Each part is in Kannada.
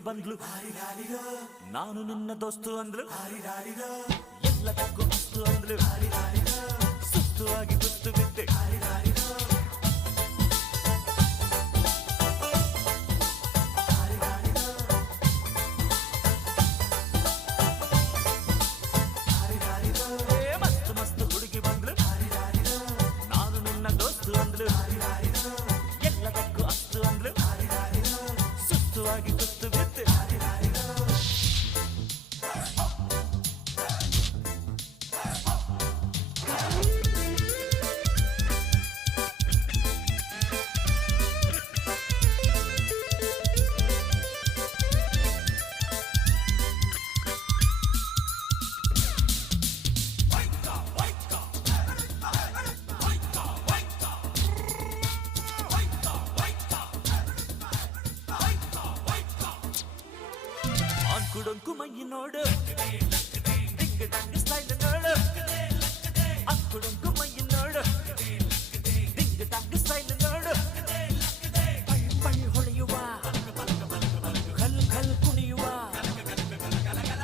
ಹುಡುಗಿ ಬಂದ್ಲು, ನಾನು ನಿನ್ನ ದೋಸ್ತು ಅಂದ್ಲು, ಎಲ್ಲದಕ್ಕೂ ಅಸ್ತು ಅಂದ್ಲು, ಸುಸ್ತುವಾಗಿ ಗುತ್ತು ಬಿದ್ದೆ. ಮಸ್ತು ಮಸ್ತು ಹುಡುಗಿ ಬಂದ್ಲು, ನಾನು ನಿನ್ನ ದೋಸ್ತು ಅಂದ್ಲು, ಎಲ್ಲದಕ್ಕೂ ಅಸ್ತು ಅಂದ್ಲು, ಸುಸ್ತುವಾಗಿ ಗುತ್ತು ಬಿದ್ದೆ. ಅಂಕುಡೊಂಕು ಮೈ ನೋಡು, ಡಿಂಗ್ ಡಂಗ್ ಸ್ಟೈಲ್ ನೋಡು, ಅಂಕುಡೊಂಕು ಮೈ ನೋಡು, ಡಿಂಗ್ ಡಂಗ್ ಸ್ಟೈಲ್ ನೋಡು, ಪೈ ಪೈ ಹೊಳೆಯುವ, ಖಲ್ ಖಲ್ ಕುಣಿಯುವ,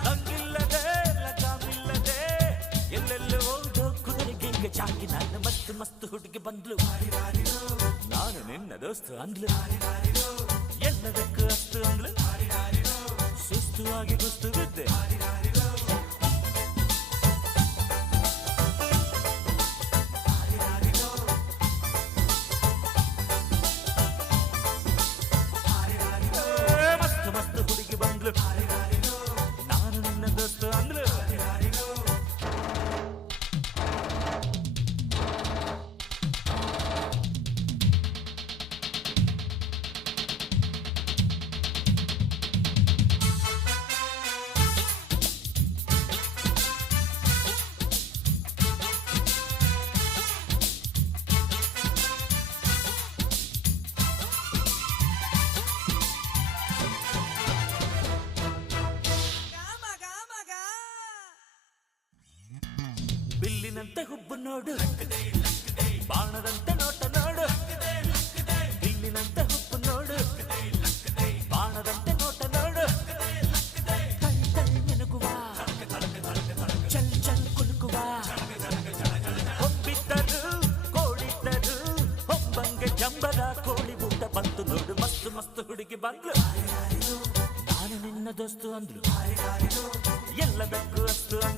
ಹಂಗಿಲ್ಲದೆ ಲಗಾಮಿಲ್ಲದೆ ಎಲ್ಲೆಲ್ಲೋ ಓಡೋ ಕುದುರೆಗೆ ಹಿಂಗ ಚಾಕಿ. ನಾನು ಮಸ್ತ್ ಮಸ್ತ್ ಹುಡುಗಿ ಬಂದ್ಲು, ನಾನು ನಿನ್ನ ದೋಸ್ತು ಅಂದ್ಲು, ಎಲ್ಲದಕ್ಕೂ ಅಸ್ತು ಅಂದ್ಲು, ಸುಸ್ತುವಾಗಿ ಗುಸ್ತು ಬಿದ್ದೆ. ಮಸ್ತ್ ಮಸ್ತ್ ಹುಡುಗಿ ಬಂದ್ಲು, ನಾನು ನಿನ್ನ ದೋಸ್ತು ಅಂದ್ಲು. ಬಿಲ್ಲಿನಂತೆ ಹುಬ್ಬು ನೋಡು, ಬಾಣದಂತೆ ನೋಟ ನೋಡು, ಬಿಲ್ಲಿನಂತೆ ಹುಬ್ಬು ನೋಡು, ಬಾಣದಂತೆ ನೋಟ ನೋಡು, ಕೈ ಕೈ ಮಿನುಗುವ, ಚಲ್ ಚಲ್ ಕುಲುಕುವ, ಹೊಬ್ಬಿದ್ದರು ಕೋಳಿದ್ದರು ಹೊಂಬಂಗೆ ಜಂಬದ ಕೋಳಿ ಊಟ ಬಂತು ನೋಡು. ಮಸ್ತ್ ಮಸ್ತ್ ಹುಡುಗಿ ಬಂದ್ಲು, ನಾನು ನಿನ್ನ ದೋಸ್ತು ಅಂದ್ಲು, ಎಲ್ಲದಕ್ಕೂ ಅಸ್ತು ಅಂದ್ಲು.